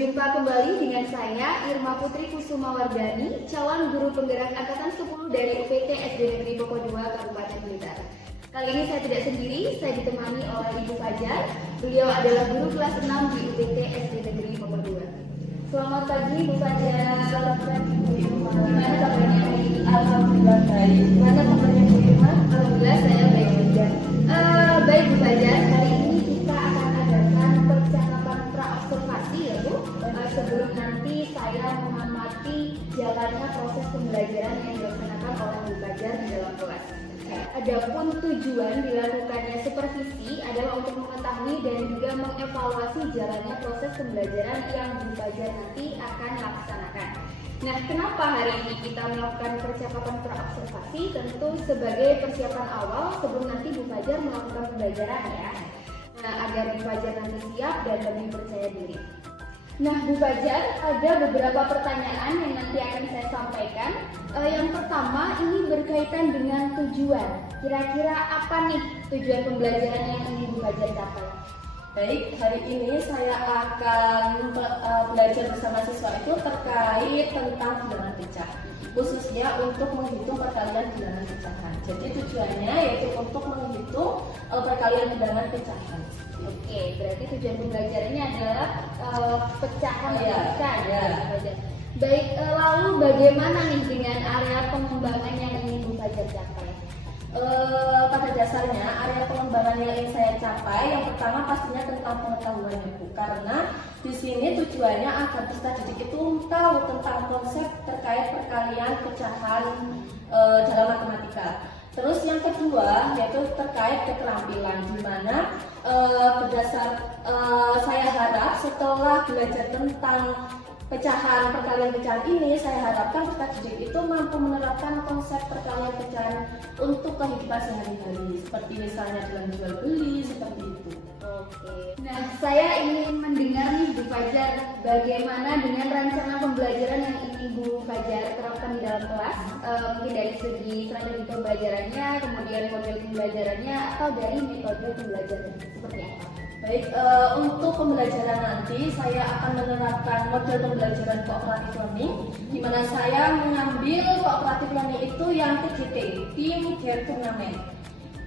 Berjumpa kembali dengan saya Irma Putri Kusumawardani, calon guru penggerak angkatan 10 dari UPT SD Negeri Poko 2 Kabupaten Blitar. Kali ini saya tidak sendiri, saya ditemani oleh Ibu Fajar. Beliau adalah guru kelas 6 di UPT SD Negeri Poko 2. Selamat pagi Bu Fajar. Selamat pagi Bu Irma. Gimana kabarnya hari ini? Alhamdulillah baik. Gimana kabarnya Bu Irma? Alhamdulillah saya baik juga. Baik Bu Fajar, hari ini kita akan adakan percakapan pra-observasi ya Bu. Sebelum nanti saya mengamati jalannya proses pembelajaran yang dilaksanakan oleh Bu Fajar di dalam kelas. Adapun tujuan dilakukannya supervisi adalah untuk mengetahui dan juga mengevaluasi jalannya proses pembelajaran yang Bu Fajar nanti akan laksanakan. Nah, kenapa hari ini kita melakukan percakapan pra-observasi? Tentu sebagai persiapan awal sebelum nanti Bu Fajar melakukan pembelajaran ya. Nah, agar Bu Fajar nanti siap dan lebih percaya diri. Nah, Bu Fajar, ada beberapa pertanyaan yang nanti akan saya sampaikan. Yang pertama, ini berkaitan dengan tujuan. Kira-kira apa nih tujuan pembelajaran yang ingin Bu Fajar capai? Baik, hari ini saya akan belajar bersama siswa itu terkait tentang bilangan pecah, khususnya untuk menghitung perkalian bilangan pecahan. Jadi tujuannya yaitu untuk menghitung perkalian bilangan pecahan. Oke, berarti tujuan pembelajarannya adalah pecahan ya. Baik, lalu bagaimana nih dengan area pengembangan yang ingin Bu Fajar capai? Pada dasarnya area pengembangan yang ingin saya capai yang pertama pastinya tentang pengetahuan Bu, karena di sini tujuannya agar peserta didik itu tahu tentang konsep terkait perkalian pecahan dalam matematika. Terus yang kedua yaitu terkait keterampilan, di mana saya harap setelah belajar tentang perkalian pecahan ini, saya harapkan peserta didik itu mampu menerapkan konsep perkalian pecahan untuk kehidupan sehari-hari, seperti misalnya dalam jual beli, seperti itu. Oke. Nah, saya ingin mendengar nih Bu Fajar, bagaimana dengan rencana pembelajaran yang ingin Bu Fajar terapkan di dalam kelas, mungkin dari segi strategi pembelajarannya, kemudian model pembelajarannya, atau dari metode pembelajaran seperti apa? Baik, untuk pembelajaran nanti saya akan menerapkan model pembelajaran cooperative learning, di mana saya mengambil cooperative learning itu yang TGT, Team Game Tournament.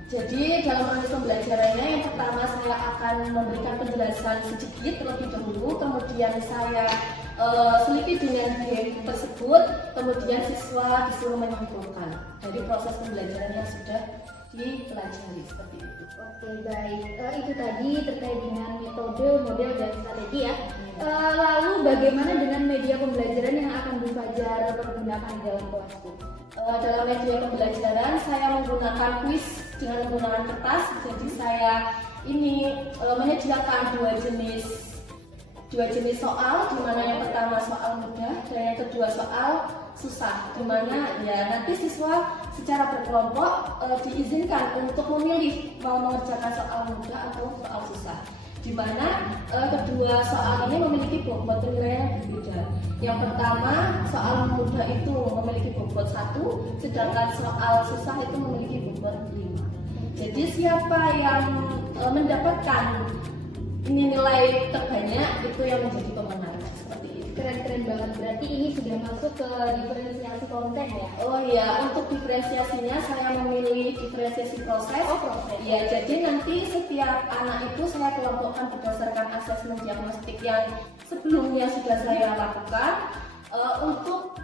Jadi dalam proses pembelajarannya yang pertama saya akan memberikan penjelasan sedikit terlebih dahulu, kemudian saya selipin dengan game tersebut, kemudian siswa disuruh menyimpulkan dari proses pembelajaran yang sudah dipelajari, seperti itu. Oke, baik. Itu tadi terkait dengan metode, model, dan strategi ya. Lalu bagaimana dengan media pembelajaran yang akan Bu Fajar pergunakan di dalam kelas Bu? Dalam media pembelajaran saya menggunakan kuis dengan menggunakan kertas. Jadi saya ini menyediakan dua jenis soal, di mana yang pertama soal mudah dan yang kedua soal susah, di mana ya nanti siswa secara berkelompok diizinkan untuk memilih mau mengerjakan soal mudah atau soal susah, di mana kedua soal ini memiliki bobot penilaian yang berbeda. Yang pertama soal mudah itu memiliki bobot 1, sedangkan soal susah itu memiliki bobot 5. Jadi siapa yang mendapatkan ini nilai terbanyak itu yang menjadi pemenang, seperti itu. Keren-keren banget, berarti ini sudah masuk ke diferensiasi konten ya? Oh iya, untuk diferensiasinya saya memilih diferensiasi proses. Oh, proses. Ya, jadi nanti setiap anak itu saya kelompokkan berdasarkan asesmen diagnostik yang sebelumnya sudah saya lakukan. Untuk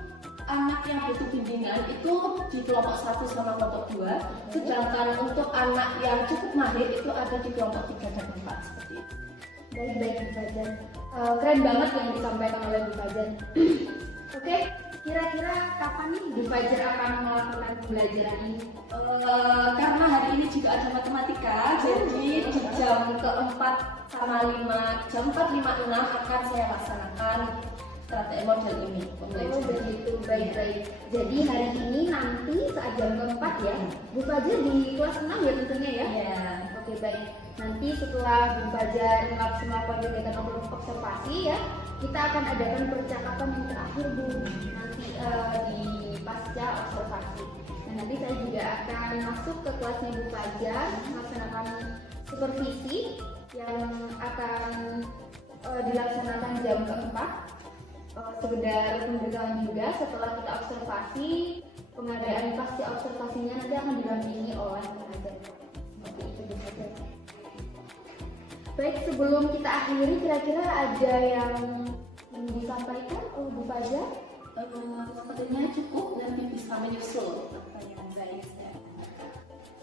anak yang butuh bimbingan itu di kelompok 1 sama kelompok 2, sedangkan untuk anak yang cukup mahir itu ada di kelompok 3 dan 4, seperti itu. Baik Bu Fajar, keren banget yang disampaikan oleh Bu Fajar. Oke, kira-kira kapan nih Bu Fajar akan melakukan pembelajaran ini? Karena hari ini juga ada matematika, jadi di jam ke-4 sama 5, jam 4, 5, 6 akan saya laksanakan strategi model ini. Oh begitu, baik-baik. Jadi hari ini nanti saat jam ke-4 ya, Bu Fajar di kelas 6 ya tentunya ya? Iya. Oke, baik. Nanti setelah Bu Fajar melakukan kegiatan observasi ya, kita akan adakan percakapan yang terakhir Bu, nanti di pasca observasi. Nah, nanti saya juga akan masuk ke kelasnya Bu Fajar melaksanakan supervisi yang akan dilaksanakan jam keempat. Sekedar pemberitahuan juga, setelah kita observasi, pengadaan pasti observasinya nanti akan didampingi oleh pengajar. Oke, itu saja. Baik, sebelum kita akhiri, kira-kira ada yang ingin disampaikan oleh Bu Fajar? Sepertinya cukup, nanti bisa menyusul pertanyaan selanjutnya.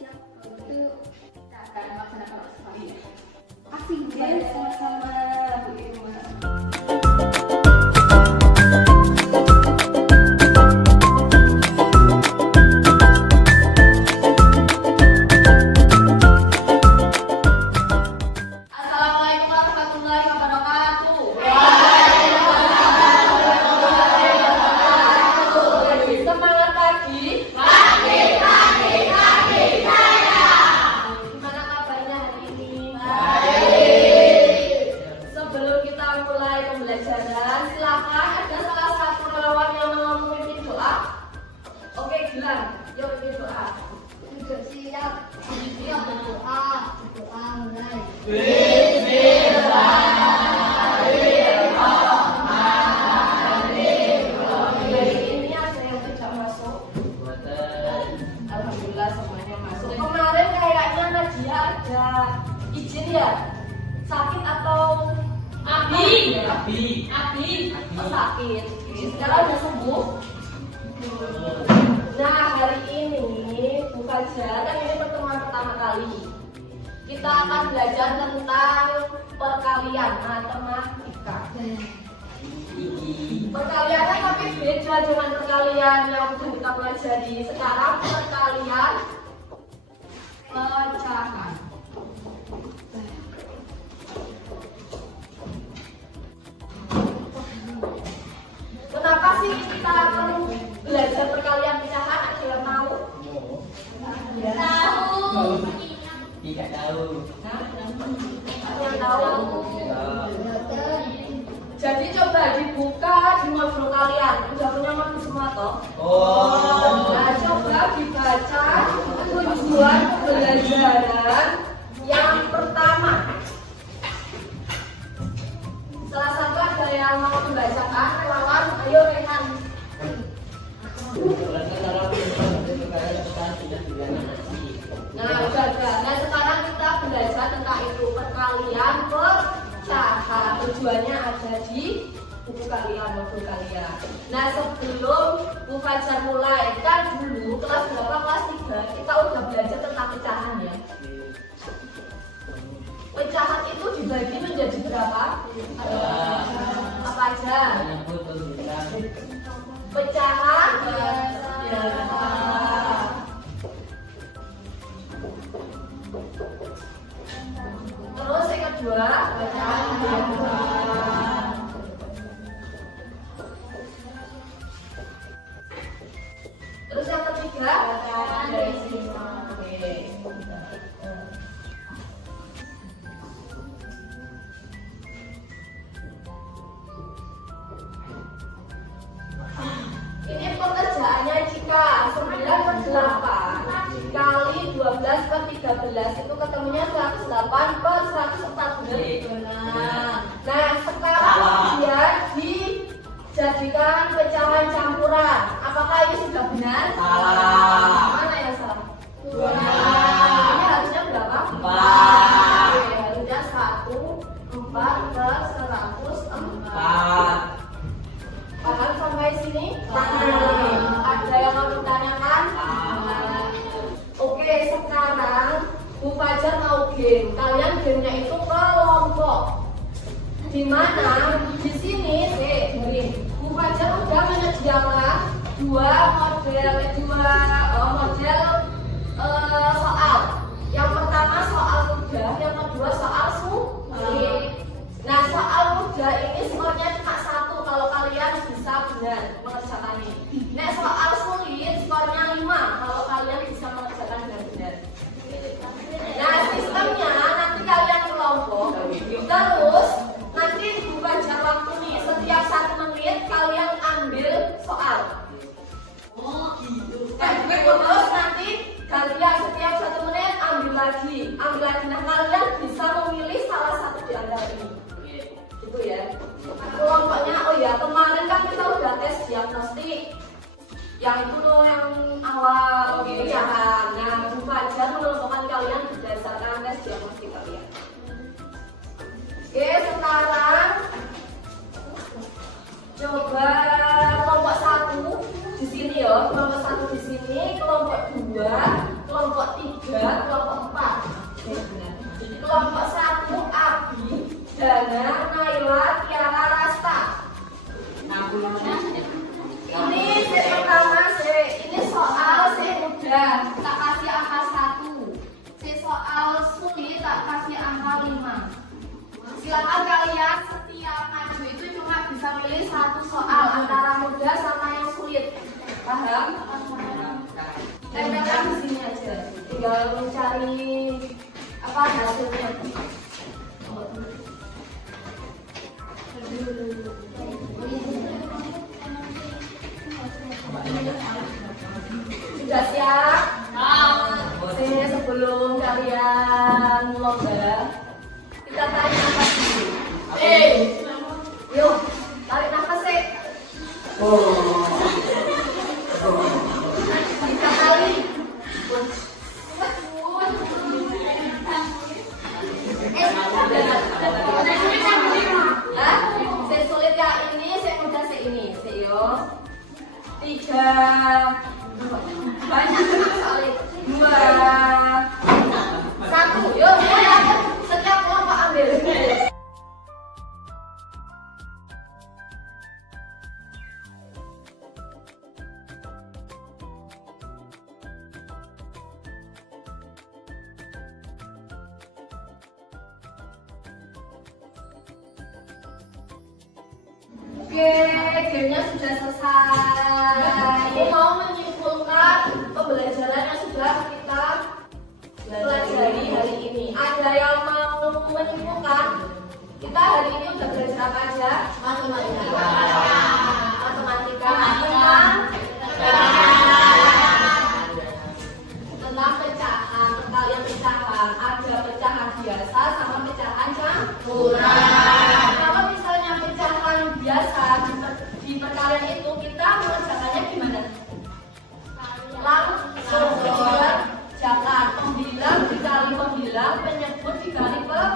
Siap, kalau itu kita akan melaksanakan observasi. Asik, sama-sama Bu Irma. Assalamualaikum warahmatullahi wabarakatuh. Semangat pagi. Gimana kabarnya hari ini? Sebelum kita mulai pembelajaran, silakan ada salah satu relawan yang mau memimpin doa. Oke, Gilang, yuk pimpin doa. Sudah siap, siap berdoa. Doa mulai. Hari ini ada yang tidak masuk. Alhamdulillah semuanya masuk. Kemarin kayaknya Nadia ada izin ya? Sakit atau Abi? Oh, sakit. Sekarang udah sembuh. Nah, hari ini Bu Fajar, kan ini pertemuan pertama kali. Kita akan belajar tentang perkalian matematika. Perkaliannya tapi beda dengan perkalian yang sudah kita pelajari. Sekarang perkalian pecahan. Kenapa sih kita perlu belajar perkalian pecahan? Ada yang tahu? Tidak tahu. Ada yang tahu? Jadi coba dibuka di modul kalian. Udah punya modul semua toh? Nah, coba dibaca tujuan pembelajaran yang pertama. Salah satu ada yang mau membacakan, relawan, ayo Rehan. Nah, udah. Nah, sekarang kita belajar tentang itu, perkalian pecahan. Tujuannya ada di buku kalian, modul kalian. Nah, sebelum Bu Fajar mulai, kan dulu kelas berapa? Kelas 3 kita udah belajar tentang pecahan ya. Pecahan itu dibagi menjadi berapa? Apa aja? Pecahan ya. Terus yang kedua, pecahan biasa. Terus yang ketiga, pecahan desimal. Oke. Ini pengerjaannya jika 9/8 kali 12/13 itu ketemunya 108/114. Nah, sekarang dia dijadikan pecahan campuran. Apakah ini sudah benar? Salah. Mana yang salah? Dua. Ini harusnya berapa? 4. Oke, harusnya 1/4/104. Paham sampai sini? Ada yang mau ditanyakan? Oke, sekarang Bu Fajar mau game. Kalian gamenya itu kelompok. Dimana di sini Bu Fajar udah menyediakan dua model soal. Yang pertama soal mudah, yang kedua soal sulit. Nah, soal mudah ini skornya cuma 1 kalau kalian bisa benar mengerjakannya. Nah, soal sulit skornya 5 kalau kalian bisa mengerjakan dengan benar. Nah, sistemnya nanti kalian kelompok, terus nanti bukan jam waktu nih, setiap 1 menit kalian ambil soal. Terus nanti kalian setiap 1 menit ambil lagi. Nah, kalian bisa memilih salah satu di antara ini. Gitu ya, kemarin kan kita udah tes diagnostik. Yang itu loh yang awal pecahan. Nah, Bu Fajar menentukan kalian berdasarkan tes diagnostik kalian. Oke, sekarang coba kelompok 1 di sini ya, kelompok 1 di sini, kelompok 2, kelompok 3, kelompok 4. Kelompok 1 Abi, Dana, Naila, Tiara, Rasta. Ini set pertama ini soal mudah, tak kasih angka 1. Soal sulit tak kasih angka 5. Silakan kalian setiap maju itu cuma bisa pilih satu soal antara mudah sama yang sulit. Paham? Tempelkan di sini aja. Tinggal mencari apa hasilnya. Sudah siap? Sebelum kalian lomba, kita tarik nafas dulu. Yuk, tarik nafas sih. Kita tarik. Saya sulit ya ini, saya mudah saya ini. Yo. 3 banyak sekali. 2 1. Yuk, setiap kelompok ambil. Oke, gamenya sudah selesai. Aku mau menyimpulkan pembelajaran yang sudah kita pelajari hari ini. Ada yang mau menyimpulkan? Kita hari ini udah belajar apa aja? Matematika, tentang pecahan, perkalian pecahan. Ada pecahan biasa sama pecahan campuran. Kalau misalnya pecahan biasa di perkalian itu kita mengerjakannya gimana? Langsung kerjakan pembilang dikali pembilang, penyebut dikali penyebut.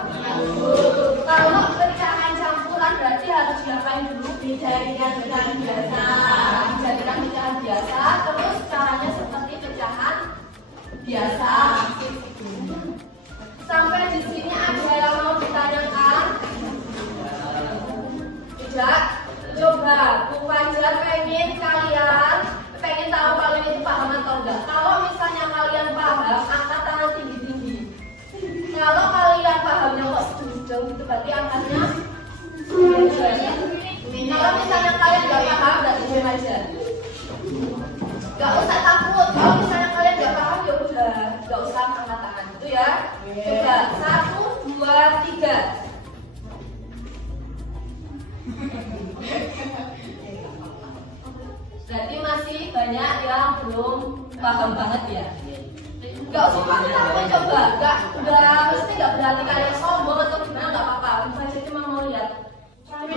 Kalau pecahan campuran berarti harus diapain dulu? Dijadikan pecahan biasa. Dijadikan pecahan biasa, terus caranya seperti pecahan biasa. Sampai di sini ada yang mau ditanyakan? Tidak. Coba Bu Fajar pengen tahu kalian itu paham atau enggak. Kalau misalnya kalian paham, angkat tangan tinggi-tinggi. Kalau kalian pahamnya kok sedang gitu, berarti angkatnya kalau misalnya kalian nggak paham, berarti diam aja. Nggak usah takut. Kalau misalnya kalian nggak paham, ya udah, nggak usah angkat tangan gitu ya. Coba 1, 2, 3. Berarti masih banyak yang belum paham banget ya. Gak usah takut, coba. Mesti gak berarti kalian sombong atau gimana, gak apa-apa. Saya cuma mau lihat. 1,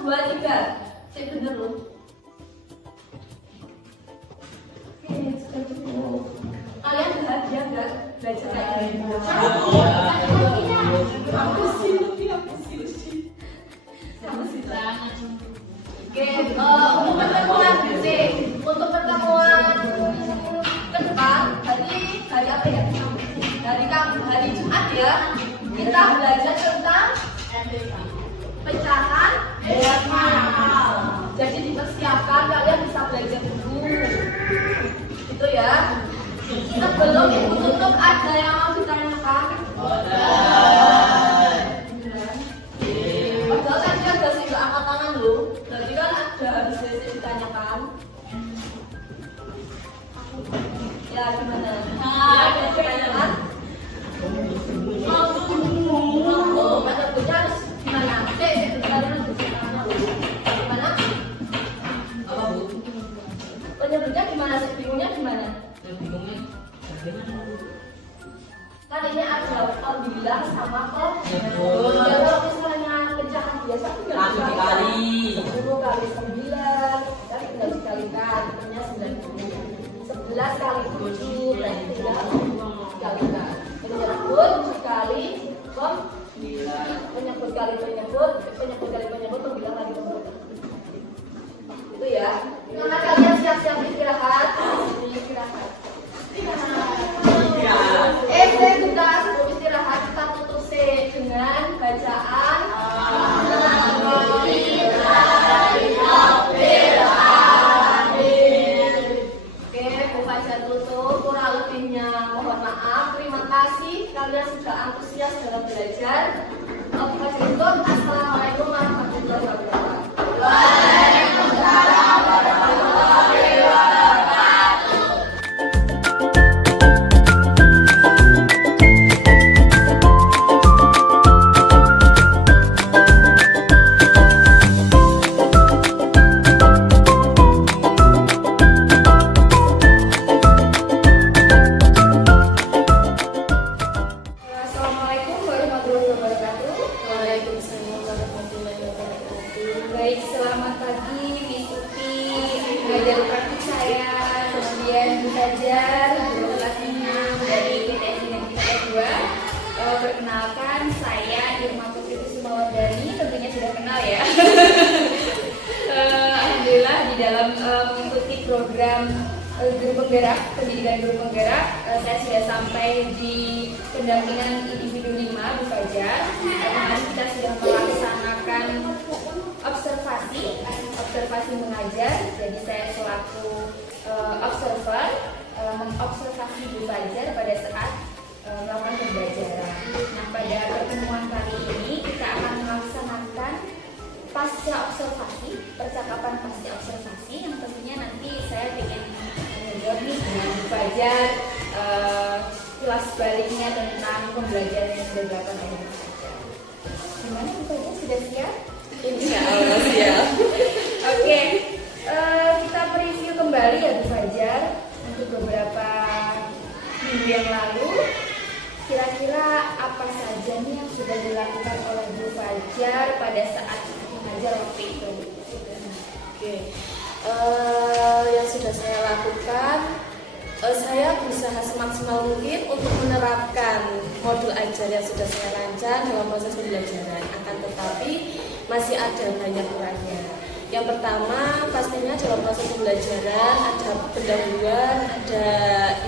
2, 3. Saya bener loh. Kalian bahagia gak belajar kayak gini? Untuk pertemuan ke depan, hari apa ya? Hari Jumat ya. Kita belajar tentang pecahan desimal. Jadi dipersiapkan, kalian bisa belajar dulu. Itu ya. Sebelum ibu tutup, ada yang mau ditanyakan? Padahal tadi ada sih nggak angkat tangan loh. Berarti kan ada harus ditanyakan. Ya gimana? Ada pertanyaan? Metodenya harus gimana? Gimana? Penyebutnya gimana sih? Bingungnya gimana? Kan ini ada pembilang selamat pagi mengikuti ngajar praktik saya. Kemudian Bu Fajar, guru kelas 6 dari PTS Dinamika 2. Perkenalkan, saya Irma Putri Kusumawardani, tentunya sudah kenal ya. Alhamdulillah di dalam mengikuti program guru penggerak, pendidikan guru penggerak, saya sudah sampai di pendampingan individu 5 Bu Fajar. Kemarin kita sudah melaksanakan observasi mengajar. Jadi saya selaku observer mengobservasi Bu Fajar pada saat melakukan pembelajaran. Nah, pada pertemuan kali ini kita akan melaksanakan pasca observasi, percakapan pasca observasi yang tentunya nanti saya ingin menjawab nih dengan Bu Fajar kelas baliknya tentang pembelajaran yang sudah dilakukan oleh Bu Fajar. Gimana Bu Fajar, sudah siap? Insya Allah siap. Oke, kita mereview kembali ya Bu Fajar untuk beberapa minggu yang lalu. Kira-kira apa saja nih yang sudah dilakukan oleh Bu Fajar pada saat mengajar waktu itu? Oke, yang sudah saya lakukan, saya berusaha semaksimal mungkin untuk menerapkan modul ajar yang sudah saya rancang dalam proses pembelajaran. Akan tetapi masih ada banyak kurangnya. Yang pertama, pastinya dalam proses pembelajaran ada pendahuluan, ada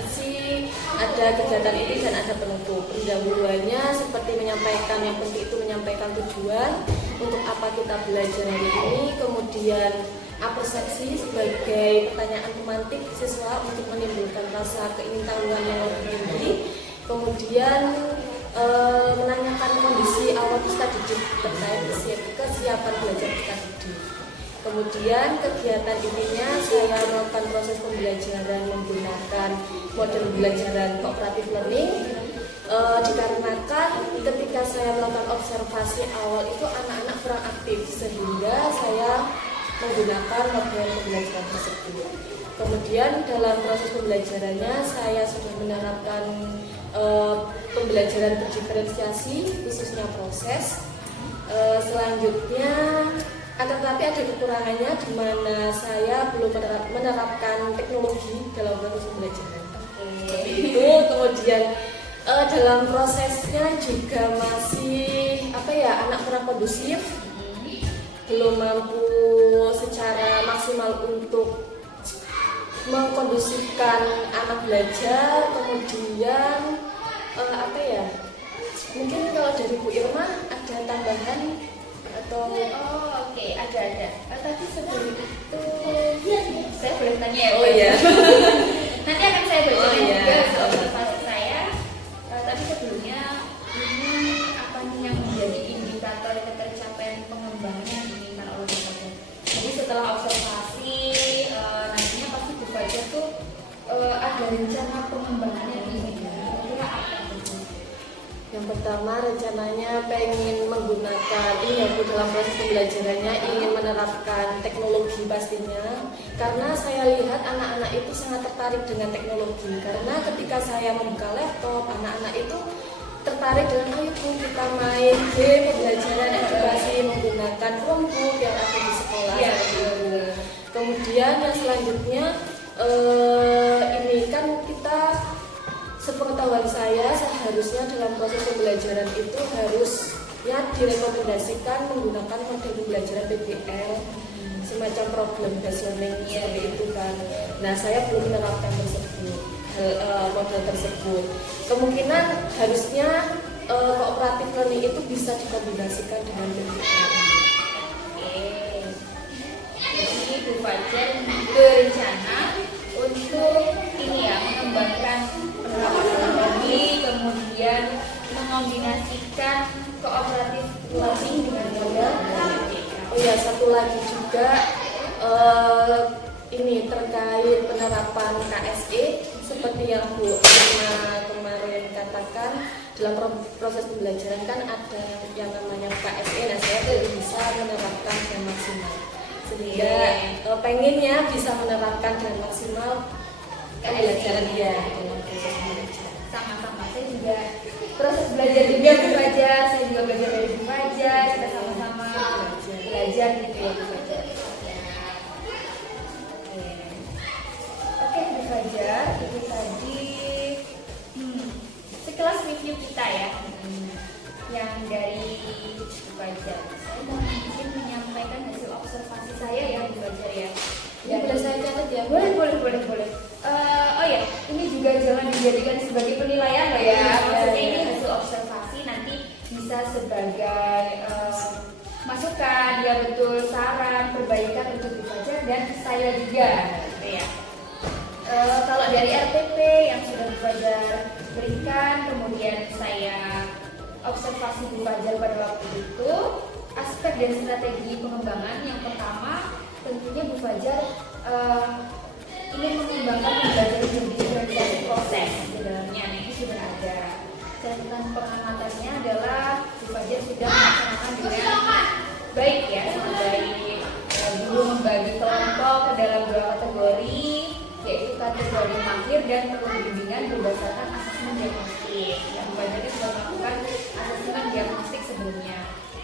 isi, ada kegiatan ini dan ada penutup. Pendahuluannya seperti menyampaikan, yang penting itu menyampaikan tujuan untuk apa kita belajar hari ini, kemudian persepsi sebagai pertanyaan pemantik siswa untuk menimbulkan rasa keingintahuan yang lebih tinggi, kemudian menanyakan kondisi awal peserta didik terkait kesiapan belajar peserta didik. Kemudian kegiatan intinya saya melakukan proses pembelajaran menggunakan model pembelajaran cooperative learning, dikarenakan ketika saya melakukan observasi awal itu anak-anak kurang aktif sehingga saya menggunakan model pembelajaran tersebut. Kemudian dalam proses pembelajarannya saya sudah menerapkan pembelajaran berdiferensiasi khususnya proses. Selanjutnya akan tetapi ada kekurangannya di mana saya belum menerapkan teknologi dalam proses pembelajaran. Seperti itu. Kemudian dalam prosesnya juga masih anak kurang kondusif, belum mampu secara maksimal untuk mengkondusifkan anak belajar. Kemudian mungkin kalau dari Bu Irma ada tambahan atau Oke, ada. Tapi sebelum itu saya boleh tanya ya? Oh iya. Nanti akan saya baca Oh, iya. juga observasi saya. Tapi sebelumnya ini apa nih yang menjadi indikator ketercapaian pengembangan yang diinginkan oleh Bu Fajar? Jadi setelah observasi nantinya pasti Bu Fajar tuh ada rencana pengembangannya ini. Kira apa itu? Yang pertama rencananya pengen menggunakan dalam proses pembelajarannya ingin menerapkan teknologi pastinya, karena saya lihat anak-anak itu sangat tertarik dengan teknologi. Karena ketika saya membuka laptop, anak-anak itu tertarik dengan ayo kita main game pembelajaran edukasi menggunakan Chromebook yang ada di sekolah. Iya. Kemudian yang selanjutnya ini kan kita sepengetahuan saya seharusnya dalam proses pembelajaran itu harus direkomendasikan menggunakan model pembelajaran PBL, semacam problem based learning seperti itu kan. Nah, saya belum menerapkan model tersebut. Kemungkinan harusnya cooperative learning itu bisa dikombinasikan dengan PBL. Jadi Bu Fajar berencana untuk mengembangkan penerapan teknologi, kemudian mengombinasikan kooperatif learning dengan model. Oh ya, satu lagi juga ini terkait penerapan KSE seperti yang Bu Irma kemarin katakan, dalam proses pembelajaran kan ada yang namanya KSE. Nah, saya belum bisa menerapkan dengan maksimal, sehingga pengennya bisa menerapkan dengan maksimal pembelajaran dia dalam proses pembelajaran. Sama-sama, saya juga proses belajar juga Bu Fajar, saya juga belajar dari Bu Fajar, kita sama-sama belajar gitu ya Bu Fajar. boleh boleh. Oh ya, ini juga jangan dijadikan sebagai penilaian loh ya. Maksudnya ini hasil observasi, nanti bisa sebagai masukan, ya betul, saran, perbaikan untuk Bu Fajar dan saya juga, gitu ya. Kalau dari RPP yang sudah Bu Fajar berikan, kemudian saya observasi Bu Fajar pada waktu itu, aspek dan strategi pengembangan yang pertama tentunya Bu Fajar ingin mengembangkan pembelajaran di diferensiasi proses di dalamnya. Nah, ini sudah ada. Catatan pengamatannya adalah Bu Fajar sudah melaksanakan dengan baik ya, sangat baik. Dulu membagi kelompok ke dalam dua kategori, yaitu kategori mahir dan perlu bimbingan berdasarkan asesmen diagnostik. Yang Bu Fajar sudah melakukan asesmen diagnostik sebelumnya.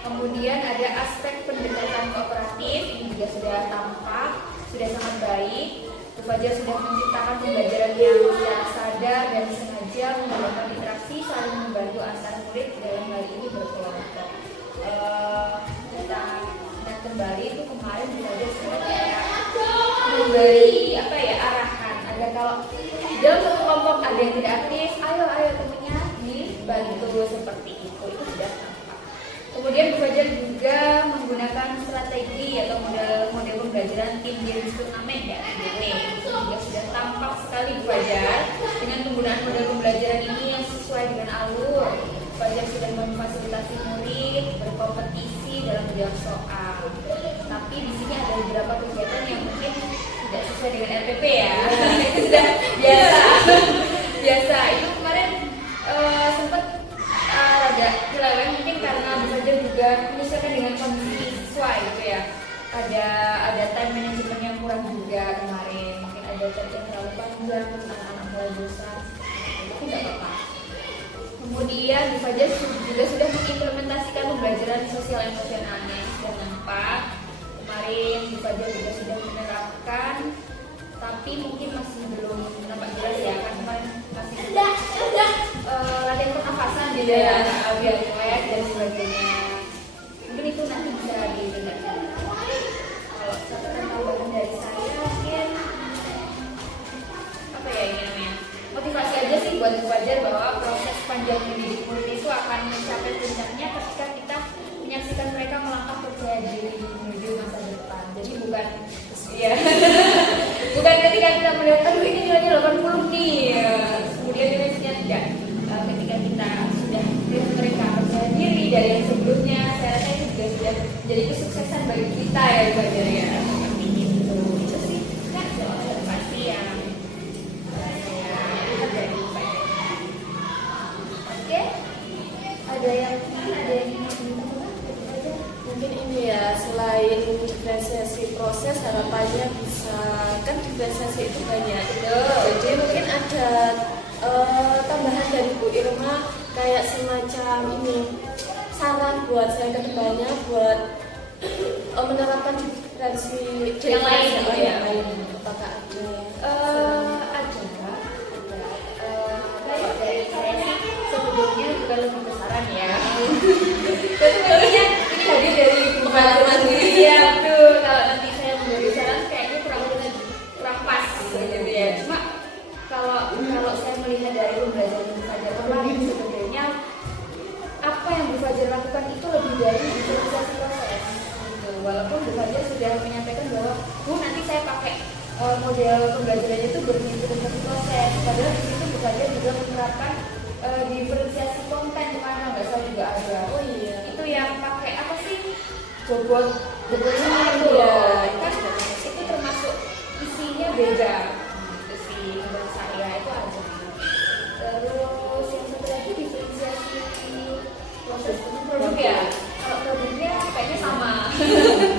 Kemudian ada aspek pendekatan kooperatif, ini juga sudah tampak, sudah sangat baik. Bu Fajar sudah menciptakan pembelajaran yang secara sadar dan sengaja menggunakan interaksi saling membantu antar murid dalam hal ini berkelompok. Kita ingat kembali itu kemarin Bu Fajar sudah kayak memberi arahan agar kalau dalam satu kelompok ada yang tidak aktif, ayo temennya dibantu seperti itu sudah tampak. Kemudian Bu Fajar juga menggunakan strategi atau model pembelajaran tim jenis turnamen ya, TJW. Itu juga sudah tampak sekali Bu Fajar dengan penggunaan model pembelajaran ini yang sesuai dengan alur. Bu Fajar sudah memfasilitasi murid berkompetisi dalam menjawab soal. Tapi di sini ada beberapa kegiatan yang mungkin tidak sesuai dengan RPP ya. Itu sudah biasa. Itu kemarin sempat agak nyeleweng mungkin karena Bu Fajar juga menyesuaikan dengan kondisi siswa gitu ya. Ada time management yang kurang juga kemarin, mungkin ada chat yang terlalu panjang, anak-anak mulai bosan, tapi nggak apa-apa. Kemudian Bu Fajar juga sudah mengimplementasikan pembelajaran sosial emosionalnya dan nampak. Kemarin Bu Fajar juga sudah menerapkan, tapi mungkin masih belum nampak jelas ya, kan kemarin masih latihan pernafasan di dalam biar melek dan sebagainya. Mungkin itu nanti bisa ditingkatkan. Kalau catatan tambahan dari saya mungkin ini namanya motivasi aja sih buat Bu Fajar bahwa proses panjang mendidik murid itu akan mencapai puncaknya ketika kita menyaksikan mereka melangkah percaya diri menuju masa depan. Jadi bukan bukan ketika kita melihat aduh ini nilainya 80 nih kemudian nilainya tidak. Ketika kita sudah melihat mereka percaya diri dari yang sebelumnya, saya rasa itu juga sudah jadi kesuksesan bagi kita ya Bu Fajar ya, seperti itu. Itu sih kan observasi yang saya lihat dari Bu Fajar. Oke, ada yang Mungkin ini ya, selain diferensiasi proses, harapannya bisa, kan diferensiasi itu banyak. Jadi mungkin ada tambahan dari Bu Irma kayak semacam ini saran buat saya ke depannya buat menerapkan diferensi yang lain gitu ya. Apakah ada? Kalau dari saya sih sebetulnya bukan lebih besaran ya. Tentunya ini hadir dari Bu Fajar sendiri ya. Betul. Kalau nanti saya memberi saran kayaknya kurang pas gitu ya. Cuma kalau saya melihat dari pembelajaran Bu Fajar kemarin sebenarnya apa yang Bu Fajar lakukan itu lebih dari diferensiasi proses gitu. Walaupun Bu Fajar sudah menyampaikan bahwa Bu nanti saya pakai model pembelajarannya itu berdifferensiasi proses, padahal di situ Bu Fajar juga menerapkan diferensiasi konten karena nggak salah juga ada. Oh iya, itu yang pakai apa sih bobotnya itu ya, kan itu termasuk isinya beda gitu sih menurut saya itu aja. Terus yang satu lagi diferensiasi proses produk ya. Kalau produknya kayaknya sama.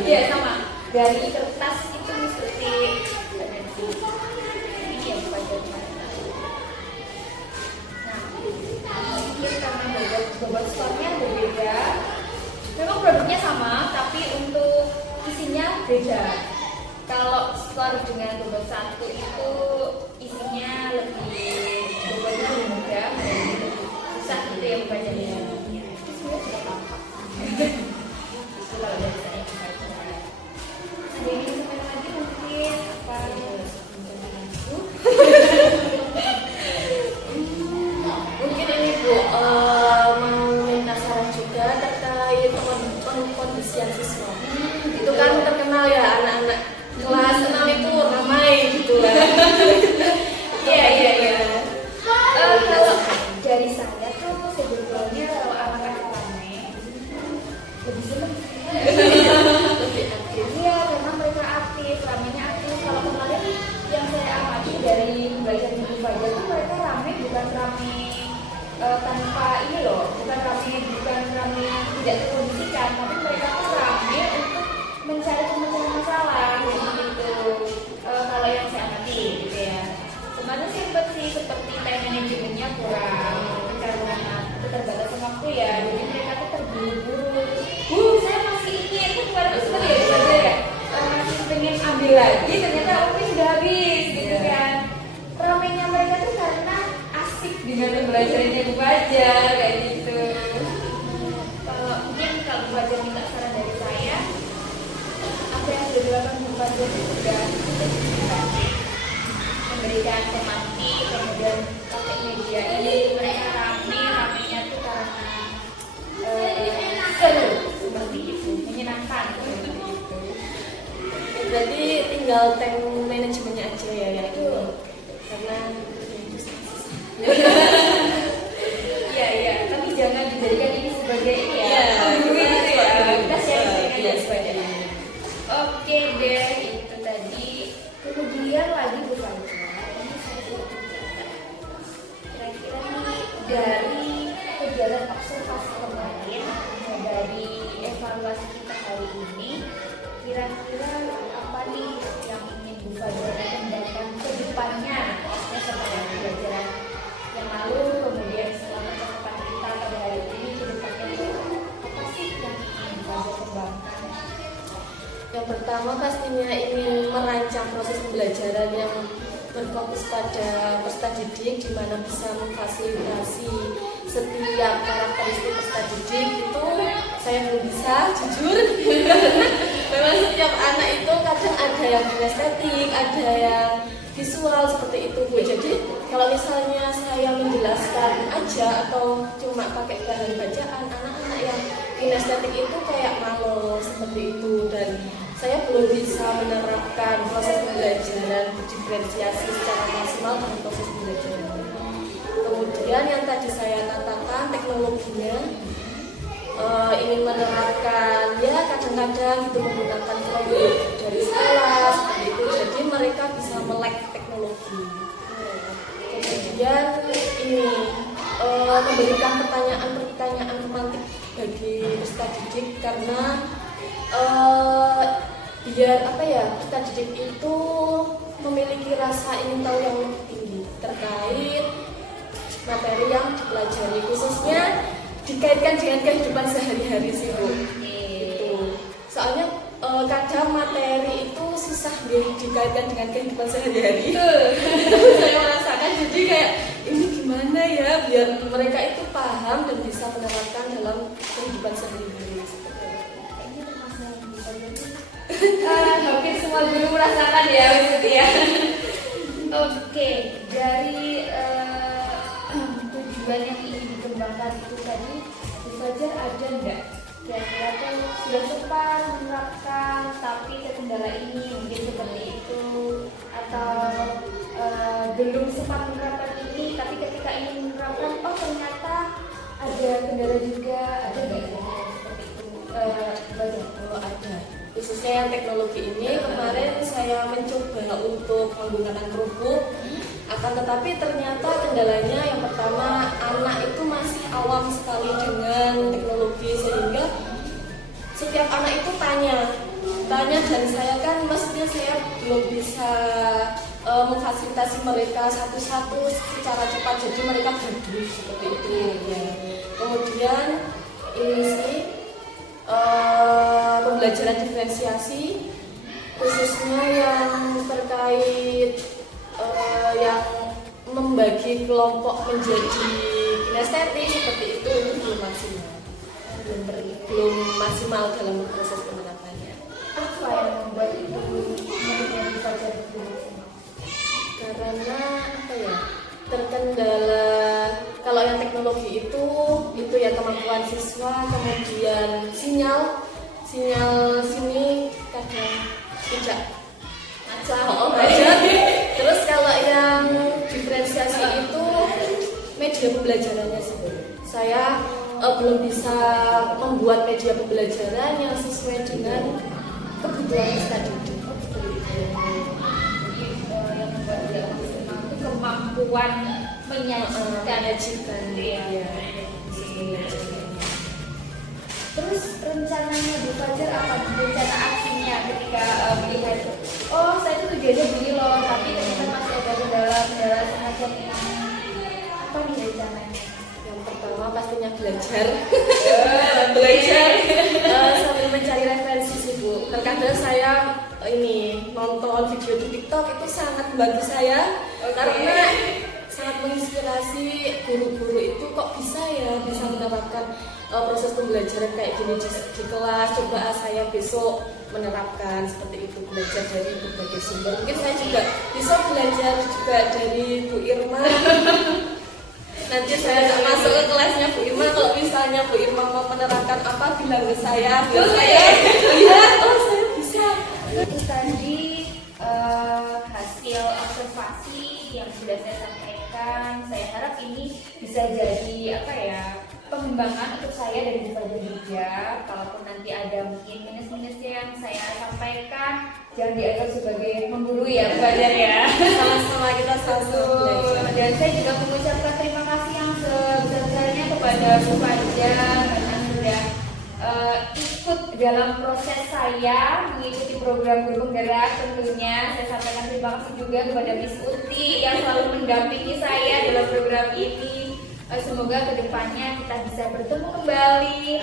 Iya sama. Dari kertas itu seperti ini yang Fajar. Nah, mungkin karena bobot skornya berbeda. Memang produknya sama, tapi untuk isinya beda. Kalau skor dengan bobot 1 itu isinya lebih bobotnya lebih mudah, lebih susah gitu ya bacanya. Itu sebenarnya sudah tampak. Itu kalau dari saya. Ada yang ingin sampaikan lagi mungkin apa? aktif, ramenya aktif. Kalau kemarin yang saya amati dari belajar Ibu Fajar itu mereka rame bukan rame tanpa ini loh, bukan rame yang tidak terkondisikan, tapi mereka tuh rame untuk mencari pemecahan masalah gitu. Kalau yang saya amati gitu ya. Kemarin seperti time manajemennya kurang karena keterbatasan waktu ya, jadi mereka tuh terburu-buru. Saya masih ingin kan kemarin itu sebenarnya ya, masih pengen ambil lagi, ternyata oke sudah habis gitu kan. Ramainya mereka tuh karena asik dengan pembelajarannya Bu Fajar kayak gitu. Mungkin kalau Bu Fajar minta saran dari saya, apa yang sudah dilakukan Bu Fajar itu sudah memberikan tematik, kemudian pakai media ini mereka ramenya tuh karena seru seperti itu, menyenangkan seperti itu. Berarti tinggal time manajemennya aja ya yang itu, karena iya, tapi jangan dijadikan ini sebagai ini ya. Kita sharing aja sebagai ini. Oke deh, itu tadi. Kemudian lagi Bu Fajar, ini saya sudah mencatat. Kira-kira nih dari kegiatan observasi kemarin, dari evaluasi kita hari ini, kira-kira apa nih yang ingin Bu Fajar kembangkan ke depannya, maksudnya setelah pembelajaran yang lalu, kemudian selama kesempatan kita pada hari ini ke depannya itu apa sih yang ingin Bu Fajar kembangkan? yang pertama pastinya ingin merancang proses pembelajaran yang berfokus pada peserta didik, di mana bisa memfasilitasi setiap karakteristik peserta didik. Itu saya belum bisa, jujur. Memang setiap anak itu kadang ada yang kinestetik, ada yang visual seperti itu Bu. Jadi kalau misalnya saya menjelaskan aja atau cuma pakai bahan bacaan, anak-anak yang kinestetik itu kayak malu seperti itu, dan saya belum bisa menerapkan proses pembelajaran diferensiasi secara maksimal dalam proses pembelajaran. Kemudian yang tadi saya katakan teknologinya, ingin menerapkan ya kadang-kadang itu menggunakan program dari sekolah seperti itu, jadi mereka bisa melek teknologi. Kemudian ini memberikan pertanyaan romantik bagi peserta didik, karena biar apa ya, peserta didik itu memiliki rasa ingin tahu yang lebih tinggi terkait materi yang dipelajari, khususnya dikaitkan dengan kehidupan sehari-hari sih Bu. Itu soalnya kadang materi itu susah dikaitkan dengan kehidupan sehari-hari. Saya merasakan, jadi kayak ini gimana ya biar mereka itu paham dan bisa menerapkan dalam kehidupan sehari-hari. Ini termasuk yang bisa hampir semua guru merasakan ya begitu ya. Oke, dari tujuan yang ingin dikembangkan itu tadi, Bu Fajar ada enggak kira-kira tuh sudah sempat menerapkan tapi terkendala ini mungkin seperti itu, atau belum sempat menerapkan ini tapi ketika ingin menerapkan oh ternyata ada kendala juga, ada enggak seperti itu? Kalau ada, khususnya yang teknologi ini kemarin saya mencoba untuk menggunakan kerupuk, akan tetapi ternyata kendalanya yang pertama, anak itu masih awam sekali dengan teknologi, sehingga setiap anak itu tanya dan saya kan maksudnya saya belum bisa memfasilitasi mereka satu-satu secara cepat, jadi mereka gaduh seperti itu ya. Kemudian ini sih pembelajaran diferensiasi, khususnya yang terkait yang membagi kelompok menjadi kinestetik seperti itu belum maksimal dalam proses penerapannya. Apa yang membuat itu menjadi Bu Fajar belum maksimal? Karena apa ya, terkendala kalau yang teknologi itu ya kemampuan siswa, kemudian sinyal sini kadang tidak aja. Terus kalau yang diferensiasi itu media pembelajarannya sih, saya belum bisa membuat media pembelajaran yang sesuai dengan kebutuhan peserta didik. keseruan menyajikan. Iya. Terus rencananya Bu Fajar apa rencana aksinya ketika melihat oh saya itu tujuannya beli loh tapi ternyata masih ada kendala semacam ini, apa nih rencananya? Yang pertama pastinya belajar sambil mencari referensi sih Bu. Terkadang saya ini nonton video di TikTok itu sangat membantu saya karena sangat menginspirasi. Guru-guru itu kok bisa mendapatkan proses pembelajaran kayak gini di kelas. Coba saya besok menerapkan seperti itu, belajar dari berbagai sumber. Mungkin saya juga bisa belajar juga dari Bu Irma. Nanti saya akan masuk ke kelasnya Bu Irma. Kalau misalnya Bu Irma mau menerapkan apa, bilang ke saya. Biar saya lihat, oh saya bisa. Itu tadi hasil observasi yang sudah saya sampaikan. Saya harap ini bisa jadi pengembangan untuk saya dan Bu Fajar juga. Kalaupun nanti ada mungkin minus-minusnya yang saya sampaikan, jangan dianggap sebagai menggurui ya Bu Fajar ya. Sama-sama kita sama-sama belajar. Dan saya juga mengucapkan terima kasih yang sebesar-besarnya kepada Bu Fajar karena sudah ikut dalam proses saya mengikuti program guru penggerak. Tentunya saya sampaikan terima kasih juga kepada Miss Uti yang selalu mendampingi saya dalam program ini. Semoga kedepannya kita bisa bertemu kembali